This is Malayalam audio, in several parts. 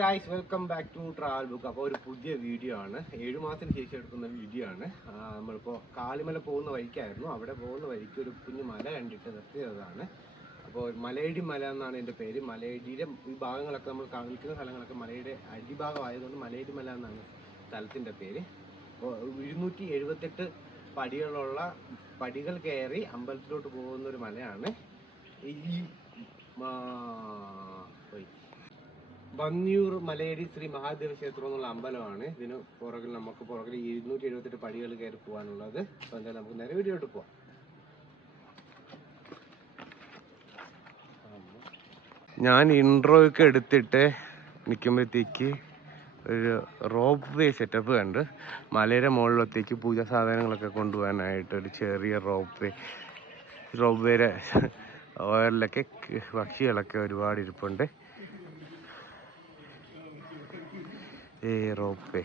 Guys, welcome back to travel book. അപ്പോൾ ഒരു പുതിയ വീഡിയോ ആണ്. 7 മാസത്തിന് ശേഷം എടുക്കുന്ന വീഡിയോ ആണ്. നമ്മളിപ്പോൾ കാളിമല പോകുന്ന വഴിക്കായിരുന്നു. അവിടെ പോകുന്ന വഴിക്ക് ഒരു കുഞ്ഞു മല കണ്ടിട്ട് നിർത്തിയതാണ്. അപ്പോൾ മലയടി മല എന്നാണ് എൻ്റെ പേര്. മലയടിയുടെ ഈ ഭാഗങ്ങളൊക്കെ നമ്മൾ കാണിക്കുന്ന സ്ഥലങ്ങളൊക്കെ മലയുടെ അടിഭാഗമായതുകൊണ്ട് മലയടി മല എന്നാണ് സ്ഥലത്തിൻ്റെ പേര്. അപ്പോൾ 278 പടികളുള്ള പടികൾ കയറി അമ്പലത്തിലോട്ട് പോകുന്ന ഒരു മലയാണ് ഈ ബന്നിയൂർ മലയടി ശ്രീ മഹാദേവ ക്ഷേത്രം എന്നുള്ള അമ്പലമാണ്. ഇതിന് പുറകിൽ 278 പടികൾ കയറി പോകാനുള്ളത്. അപ്പോൾ എന്തായാലും നമുക്ക് നേരെ വീഡിയോട്ട് പോവാം. ഞാൻ ഇൻട്രോയൊക്കെ എടുത്തിട്ട് നിൽക്കുമ്പോഴത്തേക്ക് ഒരു റോപ്പ് വേ സെറ്റപ്പ് കണ്ട് മലയുടെ മുകളിലത്തേക്ക് പൂജാ സാധനങ്ങളൊക്കെ കൊണ്ടുപോകാനായിട്ട് ഒരു ചെറിയ റോപ്പ് വേയുടെ ഓയറിലൊക്കെ പക്ഷികളൊക്കെ ഒരുപാട് ഇരിപ്പുണ്ട്. റോപ്പ് വേ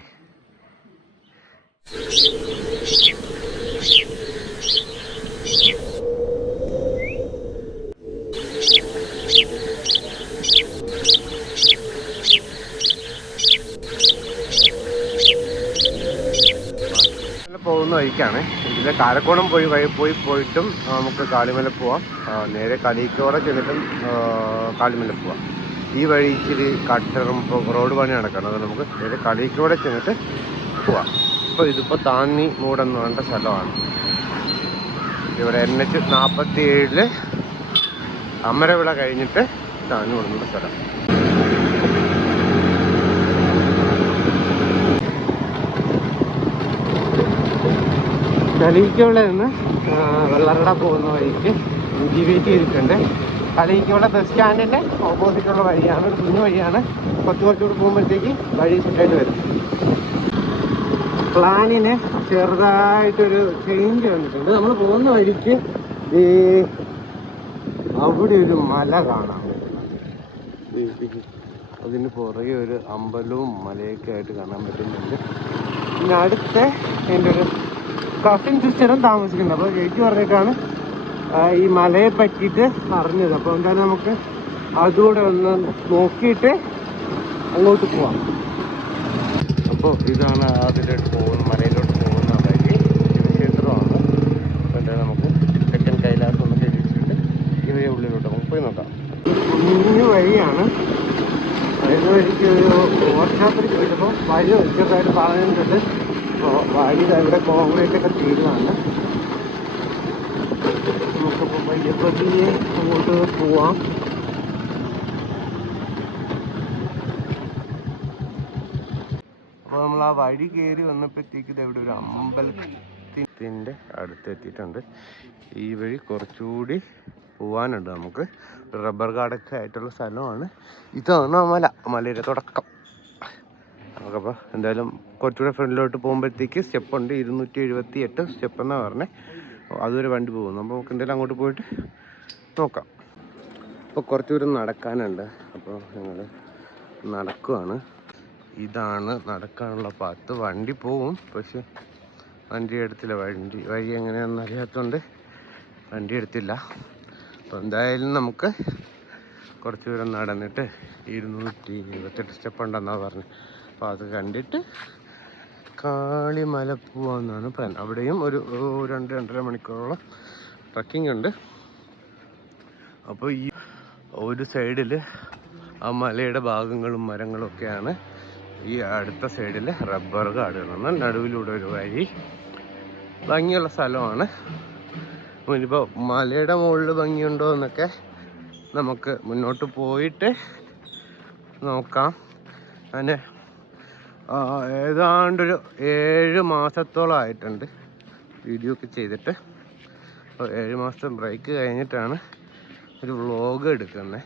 പോകുന്ന വഴിക്കാണ്. ഇതിലെ കാരക്കോണം പോയിട്ടും നമുക്ക് കാളിമല പോവാം. നേരെ കളീക്കോടെ ചെന്നിട്ടും കാളിമല പോവാം. ഈ വഴി ഇച്ചിരി കട്ടറും റോഡ് പണി നടക്കണം. അത് നമുക്ക് നേരെ കളീക്കോടെ ചെന്നിട്ട് പോവാം. അപ്പോൾ ഇതിപ്പോൾ താന്നി മൂടെന്ന് പറഞ്ഞ സ്ഥലമാണ്. ഇവിടെ NH-47 അമരവിള കഴിഞ്ഞിട്ട് താന്നി മൂടുന്ന സ്ഥലം. കളീക്കോളെ നിന്ന് വെള്ളറട പോകുന്ന വഴിക്ക് GVT ഇരിക്കുന്നുണ്ട്. കളീക്കോളെ ബസ് സ്റ്റാൻഡിൻ്റെ ഓപ്പോസിറ്റുള്ള വഴിയാണ്. കുഞ്ഞു വഴിയാണ്. കുറച്ചുകൂടി പോകുമ്പോഴത്തേക്ക് വഴി സെറ്റായിട്ട് വരും. പ്ലാനിന് ചെറുതായിട്ടൊരു ചേഞ്ച് വന്നിട്ടുണ്ട്. നമ്മൾ പോകുന്ന വഴിക്ക് ഈ അവിടെ ഒരു മല കാണാം. അതിന് പുറകെ ഒരു അമ്പലവും മലയൊക്കെ ആയിട്ട് കാണാൻ പറ്റുന്നുണ്ട്. പിന്നെ അടുത്ത എൻ്റെ ഒരു കസിൻ സിസ്റ്ററും താമസിക്കുന്നത്. അപ്പോൾ ചേച്ചി പറഞ്ഞിട്ടാണ് ഈ മലയെ പറ്റിയിട്ട് അറിഞ്ഞത്. അപ്പോൾ എന്തായാലും നമുക്ക് അതുകൂടെ ഒന്ന് നോക്കിയിട്ട് അങ്ങോട്ട് പോവാം. അപ്പോൾ ഇതാണ് അതിലോട്ട് മലയിലോട്ട് പോകുന്ന വഴി. ശിവക്ഷേത്രമാണ്. അപ്പോൾ എന്തായാലും നമുക്ക് തെക്കൻ കൈലാസം ഒന്ന് തിരിച്ചിട്ട് ഈ വഴി ഉള്ളിലോട്ട് നമുക്ക് പോയി നോക്കാം. കുഞ്ഞു വഴിയാണ്. അതിന് വഴിക്ക് ഒരു വർഷാപ്പിൽ പോയിട്ടപ്പോൾ വഴി ചെറുതായിട്ട് പറഞ്ഞിട്ടുണ്ട്. വഴി ഇവിടെ കോൺക്രീറ്റ് ഒക്കെ തീരുവാണ്. നമുക്കിപ്പോൾ പയ്യെ അങ്ങോട്ട് പോവാം. അപ്പോൾ നമ്മൾ ആ വഴി കയറി വന്നപ്പോഴത്തേക്ക് ഇവിടെ ഒരു അമ്പലത്തിൻ്റെ അടുത്തെത്തിയിട്ടുണ്ട്. ഈ വഴി കുറച്ചുകൂടി പോവാനുണ്ട്. നമുക്ക് റബ്ബർ ഗാർഡൊക്കെ ആയിട്ടുള്ള സ്ഥലമാണ്. ഇതാണ് മലയുടെ തുടക്കം. നമുക്കപ്പോൾ എന്തായാലും കുറച്ചുകൂടെ ഫ്രണ്ടിലോട്ട് പോകുമ്പോഴത്തേക്ക് സ്റ്റെപ്പുണ്ട്. 278 സ്റ്റെപ്പ് എന്നാണ് പറഞ്ഞത്. അതുവരെ വണ്ടി പോകുന്നു. അപ്പോൾ നമുക്ക് എന്തായാലും അങ്ങോട്ട് പോയിട്ട് നോക്കാം. അപ്പോൾ കുറച്ച് ദൂരം നടക്കാനുണ്ട്. അപ്പോൾ ഞങ്ങൾ നടക്കുവാണ്. ഇതാണ് നടക്കാനുള്ള പാത്ത്. വണ്ടി പോവും, പക്ഷെ വണ്ടി എടുത്തില്ല. വഴി എങ്ങനെയാണെന്ന് അറിയാത്തതുകൊണ്ട് വണ്ടി എടുത്തില്ല. അപ്പോൾ എന്തായാലും നമുക്ക് കുറച്ച് ദൂരം നടന്നിട്ട് 278 സ്റ്റെപ്പ് ഉണ്ടെന്നാണ് പറഞ്ഞത്. അപ്പോൾ അത് കണ്ടിട്ട് കാളിമല പോവാന്നാണ് പ്ലാൻ. അവിടെയും ഒരു 2-2.5 മണിക്കൂറോളം ട്രക്കിംഗ് ഉണ്ട്. അപ്പോൾ ഈ ഒരു സൈഡിൽ ആ മലയുടെ ഭാഗങ്ങളും മരങ്ങളും ഒക്കെയാണ്. ഈ അടുത്ത സൈഡിൽ റബ്ബർ കാടുകളാണ്. നടുവിലൂടെ ഒരു വഴി. ഭംഗിയുള്ള സ്ഥലമാണ്. ഇനിയിപ്പോൾ മലയുടെ മുകളിൽ ഭംഗിയുണ്ടോ എന്നൊക്കെ നമുക്ക് മുന്നോട്ട് പോയിട്ട് നോക്കാം. അങ്ങനെ ഏതാണ്ടൊരു 7 മാസത്തോളം ആയിട്ടുണ്ട് വീഡിയോ ഒക്കെ ചെയ്തിട്ട്. അപ്പോൾ 7 മാസത്തെ ബ്രേക്ക് കഴിഞ്ഞിട്ടാണ് ഒരു വ്ളോഗ് എടുക്കുന്നത്.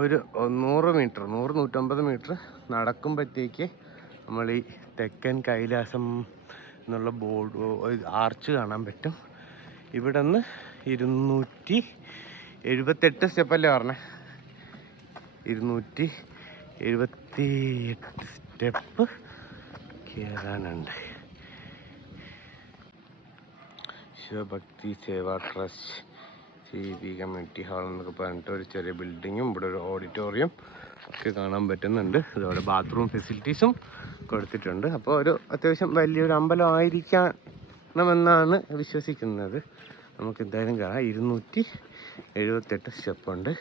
ഒരു 100-150 മീറ്റർ നടക്കുമ്പോഴത്തേക്ക് നമ്മൾ ഈ തെക്കൻ കൈലാസം എന്നുള്ള ബോർഡ് ആർച്ച് കാണാൻ പറ്റും. ഇവിടെ നിന്ന് 278 സ്റ്റെപ്പല്ലേ പറഞ്ഞേ? 278 സ്റ്റെപ്പ് കയറാനുണ്ട്. ശിവഭക്തി സേവാ ട്രസ്റ്റ് CB കമ്മ്യൂണിറ്റി ഹാൾ എന്നൊക്കെ പറഞ്ഞിട്ട് ഒരു ചെറിയ ബിൽഡിങ്ങും ഇവിടെ ഒരു ഓഡിറ്റോറിയം ഒക്കെ കാണാൻ പറ്റുന്നുണ്ട്. ഇതോടെ ബാത്റൂം ഫെസിലിറ്റീസും കൊടുത്തിട്ടുണ്ട്. അപ്പോൾ ഒരു അത്യാവശ്യം വലിയൊരു അമ്പലം ആയിരിക്കണമെന്നാണ് വിശ്വസിക്കുന്നത്. നമുക്ക് എന്തായാലും കാണാം. 278 സ്റ്റെപ്പുണ്ട്.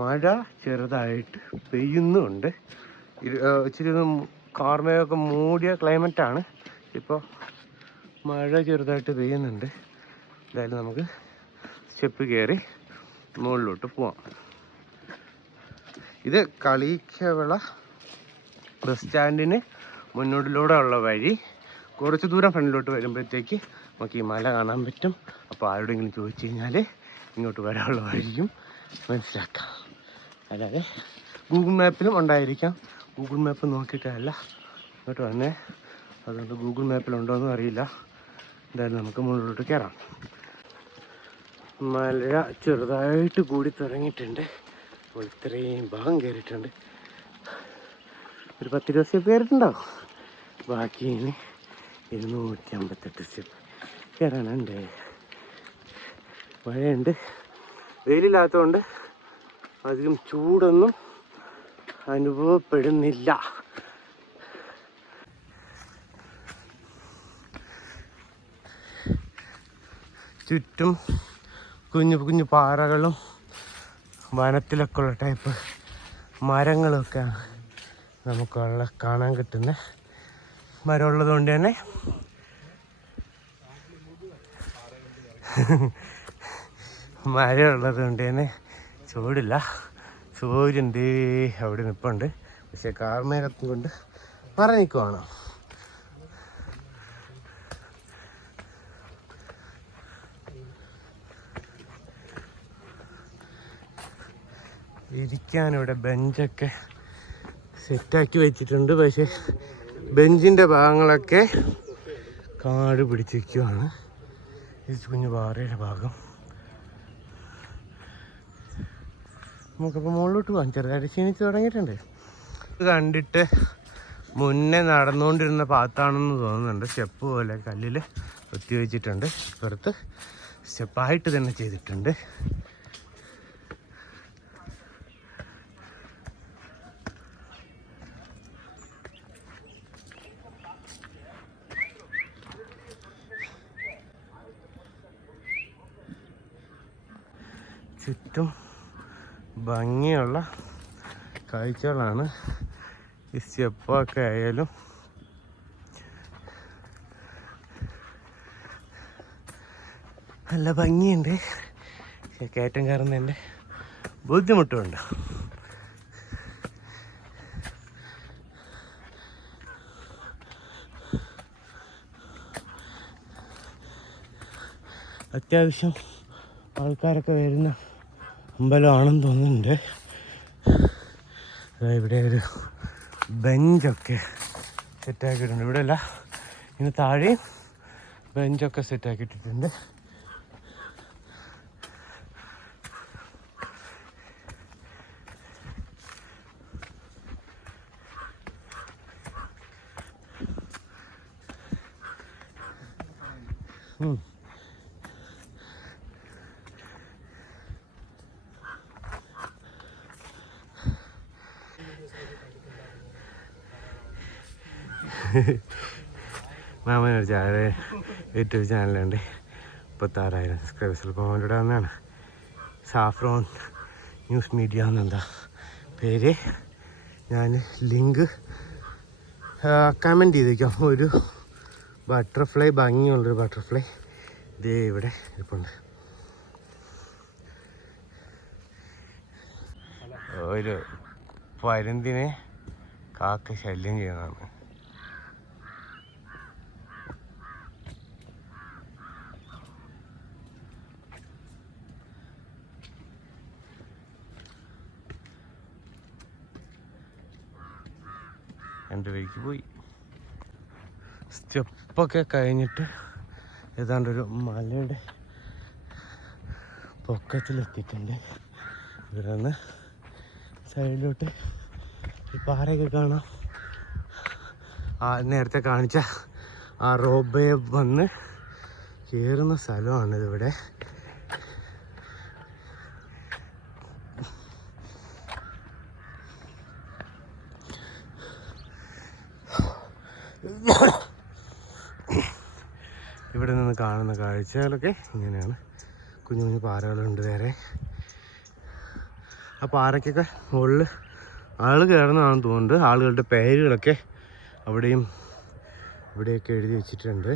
മഴ ചെറുതായിട്ട് പെയ്യുന്നുണ്ട്. ഇച്ചിരി കാർമേഘമൊക്കെ മൂടിയ ക്ലൈമറ്റാണ്. ഇപ്പോൾ മഴ ചെറുതായിട്ട് പെയ്യുന്നുണ്ട്. എന്തായാലും നമുക്ക് സ്റ്റെപ്പ് കയറി മുകളിലോട്ട് പോവാം. ഇത് കളിക്കവിള ബസ് സ്റ്റാൻഡിന് മുന്നോട്ടിലൂടെ ഉള്ള വഴി. കുറച്ച് ദൂരം ഫ്രണ്ടിലോട്ട് വരുമ്പോഴത്തേക്ക് നമുക്ക് ഈ മല കാണാൻ പറ്റും. അപ്പോൾ ആരോടെങ്കിലും ചോദിച്ചു കഴിഞ്ഞാൽ ഇങ്ങോട്ട് വരാനുള്ള വഴിയും മനസ്സിലാക്കാം. അല്ലാതെ ഗൂഗിൾ മാപ്പിലും ഉണ്ടായിരിക്കാം. ഗൂഗിൾ മാപ്പ് നോക്കിയിട്ടല്ല ഇങ്ങോട്ട് വന്നേ, അതുകൊണ്ട് ഗൂഗിൾ മാപ്പിലുണ്ടോയെന്നും അറിയില്ല. എന്തായാലും നമുക്ക് മുകളിലോട്ട് കയറാം. മല ചെറുതായിട്ട് കൂടി തുടങ്ങിയിട്ടുണ്ട്. അപ്പോൾ ഇത്രയും ഭാഗം കയറിയിട്ടുണ്ട്. ഒരു 10-20 സ്റ്റെപ്പ് കയറിയിട്ടുണ്ടാവും. ബാക്കി ഇനി 258 സ്റ്റെപ്പ് കയറാനുണ്ട്. മഴയുണ്ട്. വെയിലില്ലാത്തതുകൊണ്ട് അധികം ചൂടൊന്നും അനുഭവപ്പെടുന്നില്ല. ചുറ്റും കുഞ്ഞു കുഞ്ഞു പാറകളും വനത്തിലൊക്കെ ഉള്ള ടൈപ്പ് മരങ്ങളൊക്കെ നമുക്കുള്ള കാണാൻ കിട്ടുന്ന മരമുള്ളത് കൊണ്ട് തന്നെ മരമുള്ളത് കൊണ്ട് തന്നെ ചൂടില്ല. സൂര്യൻ ദേ അവിടെ നിൽപ്പുണ്ട്. പക്ഷെ കാർമേഘത്തും കൊണ്ട് മറ നിൽക്കുവാണ്. ഇരിക്കാനിവിടെ ബെഞ്ചൊക്കെ സെറ്റാക്കി വെച്ചിട്ടുണ്ട്. പക്ഷെ ബെഞ്ചിൻ്റെ ഭാഗങ്ങളൊക്കെ കാട് പിടിച്ചിരിക്കുവാണ്. ഇത് കുഞ്ഞു പാറയുടെ ഭാഗം. നമുക്കിപ്പോൾ മുകളിലോട്ട് പോകാം. ചെറുതായിട്ട് ക്ഷീണിച്ച് തുടങ്ങിയിട്ടുണ്ട്. ഇത് കണ്ടിട്ട് മുന്നേ നടന്നുകൊണ്ടിരുന്ന പാത്താണെന്ന് തോന്നുന്നുണ്ട്. സ്റ്റെപ്പ് പോലെ കല്ലിൽ ഒത്തി വെച്ചിട്ടുണ്ട്. പുറത്ത് സ്റ്റെപ്പായിട്ട് തന്നെ ചെയ്തിട്ടുണ്ട്. ചുറ്റും ഭംഗിയുള്ള കാഴ്ചകളാണ്. ഈ സ്റ്റെപ്പൊക്കെ ആയാലും നല്ല ഭംഗിയുണ്ട്. കയറ്റം കയറുന്നതിൻ്റെ ബുദ്ധിമുട്ടുമുണ്ട്. അത്യാവശ്യം ആൾക്കാരൊക്കെ വരുന്ന അമ്പലമാണെന്ന് തോന്നുന്നുണ്ട്. ഇവിടെ ഒരു ബെഞ്ചൊക്കെ സെറ്റാക്കിയിട്ടുണ്ട്. ഇവിടെ അല്ല, ഇങ്ങനെ താഴെയും ബെഞ്ചൊക്കെ സെറ്റാക്കിയിട്ടിട്ടുണ്ട്. മാമനൊരു യൂട്യൂബ് ചാനലുണ്ട്. 36,000 സബ്സ്ക്രൈബേഴ്സിൽ കോമൻറ്റ് വന്നതാണ്. സാഫ്രോൺ ന്യൂസ് മീഡിയ എന്നെന്താ പേര്. ഞാൻ ലിങ്ക് കമൻറ്റ് ചെയ്തേക്കാം. ഒരു ബട്ടർഫ്ലൈ, ഭംഗിയുള്ളൊരു ബട്ടർഫ്ലൈ ഇതേ ഇവിടെ ഇരിപ്പുണ്ട്. ഒരു പരുന്തിനെ കാക്ക ശല്യം ചെയ്യുന്നതാണ്. എൻ്റെ വഴിക്ക് പോയി. സ്റ്റെപ്പൊക്കെ കഴിഞ്ഞിട്ട് ഏതാണ്ടൊരു മലയുടെ പൊക്കത്തിലെത്തിയിട്ടുണ്ട്. ഇവിടെ നിന്ന് സൈഡിലോട്ട് ഈ പാറയൊക്കെ കാണാം. നേരത്തെ കാണിച്ച ആ റോബേ വന്ന് കയറുന്ന സ്ഥലമാണിതിവിടെ. ഇവിടെ നിന്ന് കാണുന്ന കാഴ്ചകളൊക്കെ ഇങ്ങനെയാണ്. കുഞ്ഞു കുഞ്ഞു പാറകളുണ്ട് വേറെ. ആ പാറയ്ക്കൊക്കെ മുകളിൽ ആൾ കയറുന്നതാണെന്ന് തോന്നുന്നുണ്ട്. ആളുകളുടെ പേരുകളൊക്കെ അവിടെയും ഇവിടെയൊക്കെ എഴുതി വെച്ചിട്ടുണ്ട്.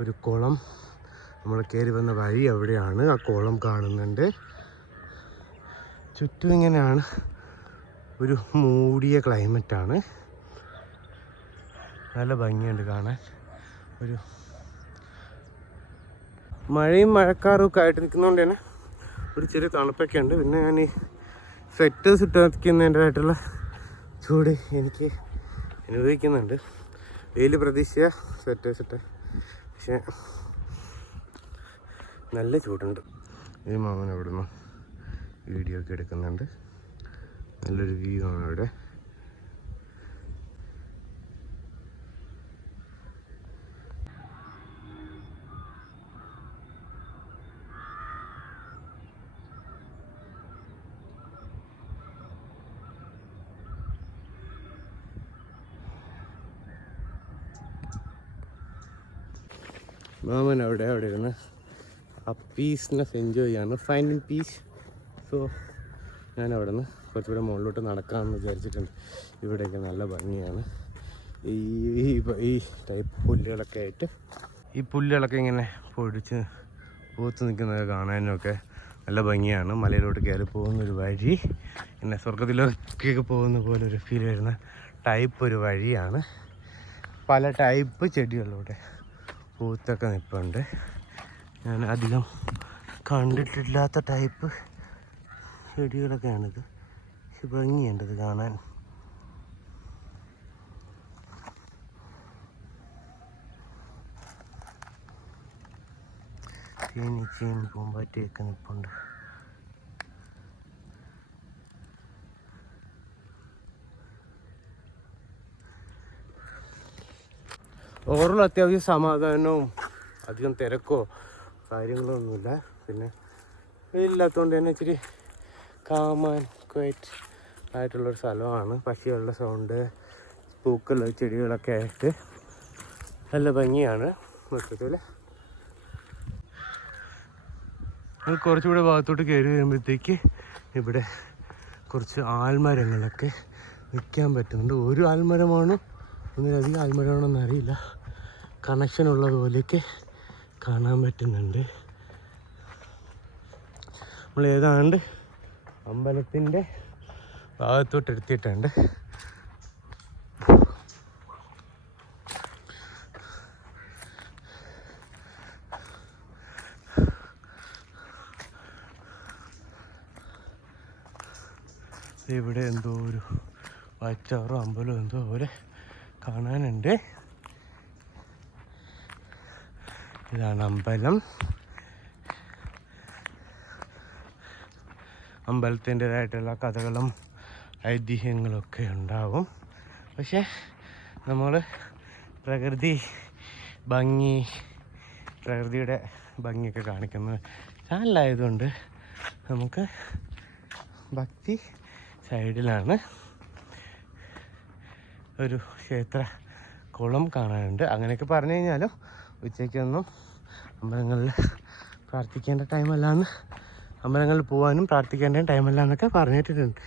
ഒരു കുളം, നമ്മൾ കയറി വന്ന വഴി അവിടെയാണ്. ആ കുളം കാണുന്നുണ്ട്. ചുറ്റും ഇങ്ങനെയാണ്, ഒരു മൂടിയ ക്ലൈമറ്റാണ്. നല്ല ഭംഗിയുണ്ട് കാണാൻ. ഒരു മഴയും മഴക്കാറും ഒക്കെ ആയിട്ട് നിൽക്കുന്നതുകൊണ്ട് തന്നെ ഒരു ചെറിയ തണുപ്പൊക്കെ ഉണ്ട്. പിന്നെ ഞാൻ ഈ സ്വെറ്റേഴ്സ് ഇട്ട് വയ്ക്കുന്നതിൻ്റെതായിട്ടുള്ള ചൂട് എനിക്ക് അനുഭവിക്കുന്നുണ്ട്. വെയിൽ പ്രതീക്ഷിച്ച സ്വെറ്റേഴ്സ് ഇട്ട്, പക്ഷേ നല്ല ചൂടുണ്ട്. ഈ മാമൻ അവിടെ നിന്ന് വീഡിയോ ഒക്കെ എടുക്കുന്നുണ്ട്. നല്ലൊരു വ്യൂ ആണ് അവിടെ. മാമൻ അവിടെ ഇരുന്ന് ആ പീസ്നെസ് എൻജോയ് ചെയ്യാണ്, ഫൈൻഡിങ് പീസ്. സോ ഞാൻ അവിടെ നിന്ന് കുറച്ചുകൂടെ മുകളിലോട്ട് നടക്കാമെന്ന് വിചാരിച്ചിട്ടുണ്ട്. ഇവിടെയൊക്കെ നല്ല ഭംഗിയാണ്. ഈ ടൈപ്പ് പുല്ലുകളൊക്കെ ആയിട്ട്, ഈ പുല്ലുകളൊക്കെ ഇങ്ങനെ പൊടിച്ച് പൂത്ത് നിൽക്കുന്നത് കാണാനൊക്കെ നല്ല ഭംഗിയാണ്. മലയിലോട്ട് കയറി പോകുന്നൊരു വഴി, പിന്നെ സ്വർഗത്തിലൊക്കെ പോകുന്ന പോലെ ഒരു ഫീൽ വരുന്ന ടൈപ്പ് ഒരു വഴിയാണ്. പല ടൈപ്പ് ചെടികളിലൂടെ പൂത്തൊക്കെ നിൽപ്പുണ്ട്. ഞാൻ അധികം കണ്ടിട്ടില്ലാത്ത ടൈപ്പ് ചെടികളൊക്കെയാണിത്. പക്ഷെ ഭംഗിയുണ്ടത് കാണാൻ. തേനീച്ചയും പൂമ്പാറ്റയൊക്കെ നിൽപ്പുണ്ട്. ഓവറോൾ അത്യാവശ്യം സമാധാനവും അധികം തിരക്കോ കാര്യങ്ങളോ ഒന്നുമില്ല. പിന്നെ വെയിലില്ലാത്തതുകൊണ്ട് തന്നെ ഇച്ചിരി കാം ആൻഡ് ക്വയറ്റ് ആയിട്ടുള്ളൊരു സ്ഥലമാണ്. പക്ഷികളുടെ സൗണ്ട്, പൂക്കൾ, ചെടികളൊക്കെ ആയിട്ട് നല്ല ഭംഗിയാണ് മൊത്തത്തിൽ. അത് കുറച്ചുകൂടെ ഭാഗത്തോട്ട് കയറി വരുമ്പോഴത്തേക്ക് ഇവിടെ കുറച്ച് ആൽമരങ്ങളൊക്കെ നിൽക്കാൻ പറ്റുന്നുണ്ട്. ഒരു ആൽമരമാണോ ഒന്നിലധികം ആൽമരമാണോന്ന് അറിയില്ല. കണക്ഷൻ ഉള്ളതുപോലെയൊക്കെ കാണാൻ പറ്റുന്നുണ്ട്. നമ്മൾ ഏതാണ്ട് അമ്പലത്തിൻ്റെ ഭാഗത്തോട്ട് എടുത്തിട്ടുണ്ട്. ഇവിടെ എന്തോ ഒരു വാച്ചാറോ അമ്പലമോ എന്തോ പോലെ കാണാനുണ്ട്. ഇതാണ് അമ്പലം. അമ്പലത്തിൻ്റെതായിട്ടുള്ള കഥകളും ഐതിഹ്യങ്ങളൊക്കെ ഉണ്ടാവും. പക്ഷെ നമ്മൾ പ്രകൃതി ഭംഗി, പ്രകൃതിയുടെ ഭംഗിയൊക്കെ കാണിക്കുന്ന ചാനലായതുകൊണ്ട് നമുക്ക് ഭക്തി സൈഡിലാണ്. ഒരു ക്ഷേത്ര കുളം കാണാനുണ്ട്. അങ്ങനെയൊക്കെ പറഞ്ഞു കഴിഞ്ഞാലും ഉച്ചയ്ക്കൊന്നും അമ്പലങ്ങളിൽ പ്രാർത്ഥിക്കേണ്ട ടൈമല്ലാന്ന്, അമ്പലങ്ങളിൽ പോകാനും പ്രാർത്ഥിക്കേണ്ട ടൈമല്ല എന്നൊക്കെ പറഞ്ഞിട്ടുണ്ട്.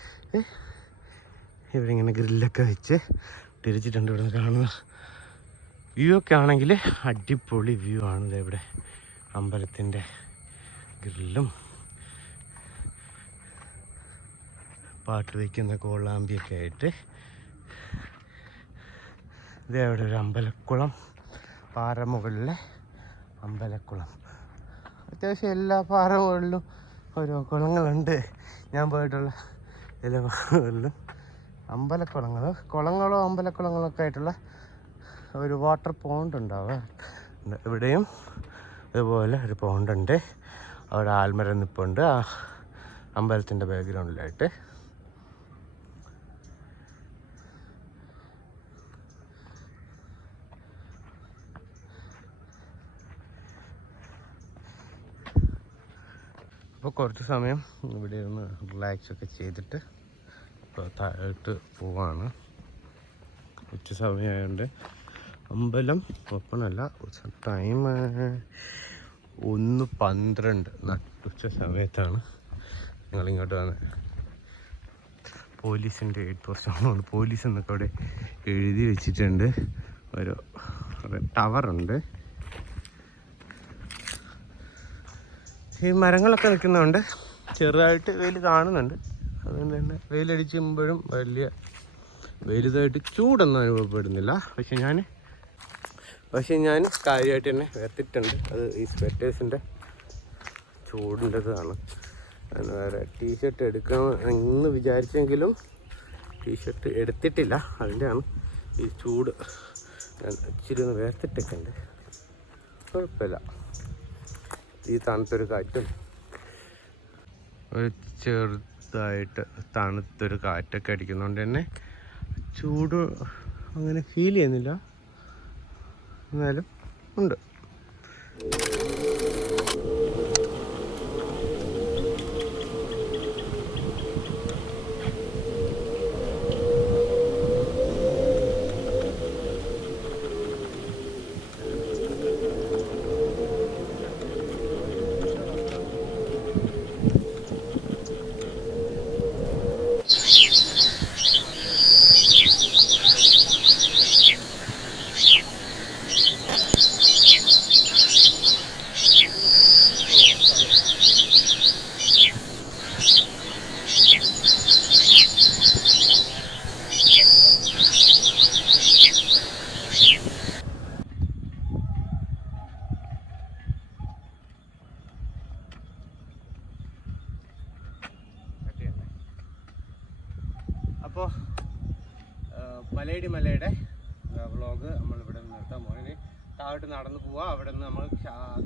ഇവിടെ ഇങ്ങനെ ഗ്രില്ലൊക്കെ വെച്ച് തിരിച്ചിട്ടുണ്ട്. ഇവിടെ കാണുന്ന വ്യൂ ഒക്കെ ആണെങ്കിൽ അടിപൊളി വ്യൂ ആണ്. ഇവിടെ അമ്പലത്തിൻ്റെ ഗ്രില്ലും പാട്ട് വയ്ക്കുന്ന കോളാമ്പിയൊക്കെ ആയിട്ട്. ഇതവിടെ ഒരു അമ്പലക്കുളം, പാറമുകളിലെ അമ്പലക്കുളം. അത്യാവശ്യം എല്ലാ പാറമുകളിലും ഓരോ കുളങ്ങളുണ്ട്. ഞാൻ പോയിട്ടുള്ള എല്ലാ പാറകളിലും കുളങ്ങളോ അമ്പലക്കുളങ്ങളൊക്കെ ആയിട്ടുള്ള ഒരു വാട്ടർ പോണ്ട് ഉണ്ടാവുക. ഇവിടെയും ഇതുപോലെ ഒരു പോണ്ടുണ്ട്. അവിടെ ആൽമരം നിൽപ്പുണ്ട് ആ അമ്പലത്തിൻ്റെ ബാക്ക്ഗ്രൗണ്ടിലായിട്ട്. അപ്പോൾ കുറച്ച് സമയം ഇവിടെ ഇരുന്ന് റിലാക്സ് ഒക്കെ ചെയ്തിട്ട് ഇപ്പോൾ താഴോട്ട് പോവാണ്. ഉച്ച സമയമായതുകൊണ്ട് അമ്പലം ഓപ്പൺ അല്ല. ടൈം 1:12 നട്ടുച്ച സമയത്താണ് ഞങ്ങളിങ്ങോട്ട് വന്നത്. പോലീസിൻ്റെ 8% പോലീസ് എന്നൊക്കെ അവിടെ എഴുതി വെച്ചിട്ടുണ്ട്. ഒരു ടവറുണ്ട്. ഈ മരങ്ങളൊക്കെ നിൽക്കുന്നുണ്ട്. ചെറുതായിട്ട് വെയിൽ കാണുന്നുണ്ട്. അതുകൊണ്ട് തന്നെ വെയിലടിച്ചുമ്പോഴും വലിയ വലുതായിട്ട് ചൂടൊന്നും അനുഭവപ്പെടുന്നില്ല. പക്ഷെ ഞാൻ കാര്യമായിട്ട് തന്നെ വേർത്തിട്ടുണ്ട്. അത് ഈ സ്വെറ്റേഴ്സിൻ്റെ ചൂടിൻ്റെതാണ്. വേറെ ടീഷർട്ട് എടുക്കണം എന്ന് വിചാരിച്ചെങ്കിലും ടീഷർട്ട് എടുത്തിട്ടില്ല. അതിൻ്റെയാണ് ഈ ചൂട്. ഞാൻ ഇച്ചിരി ഒന്ന് വേർത്തിട്ടൊക്കെ ഉണ്ട്. കുഴപ്പമില്ല. ഈ തണുത്തൊരു കാറ്റും ഒരു ചെറുതായിട്ട് തണുത്തൊരു കാറ്റൊക്കെ അടിക്കുന്നതുകൊണ്ട് തന്നെ ചൂട് അങ്ങനെ ഫീൽ ചെയ്യുന്നില്ല. എന്നാലും ഉണ്ട്. അപ്പോൾ മലയുടെ വ്ളോഗ് നമ്മളിവിടെ നിന്ന് നിർത്താൻ പോകുന്നത്. താഴോട്ട് നടന്ന് പോവാം. അവിടെ നിന്ന് നമ്മൾ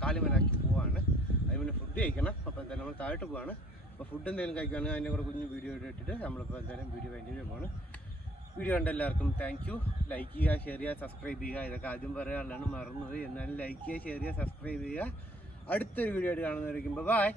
കാലിമലാക്കി പോവാണ്. അതിന് ഫുഡ് കഴിക്കണം. അപ്പോൾ എന്തായാലും നമ്മൾ താഴോട്ട് പോവാണ്. അപ്പോൾ ഫുഡ് എന്തെങ്കിലും കഴിക്കുകയാണെങ്കിൽ അതിൻ്റെ കൂടെ കുഞ്ഞ് വീഡിയോ ഇട്ടിട്ട് നമ്മളിപ്പോൾ എന്തായാലും വീഡിയോ വേണ്ടി പോവാണ്. വീഡിയോ കണ്ട എല്ലാവർക്കും താങ്ക് യു. ലൈക്ക് ചെയ്യുക, ഷെയർ ചെയ്യുക, സബ്സ്ക്രൈബ് ചെയ്യുക. ഇതൊക്കെ ആദ്യം പറയാനുള്ളതാണ്, മറന്നുപോയി. എന്നാലും ലൈക്ക് ചെയ്യുക, ഷെയർ ചെയ്യുക, സബ്സ്ക്രൈബ് ചെയ്യുക. അടുത്തൊരു വീഡിയോ ആയിട്ട് കാണുന്നതായിരിക്കും. ബൈ.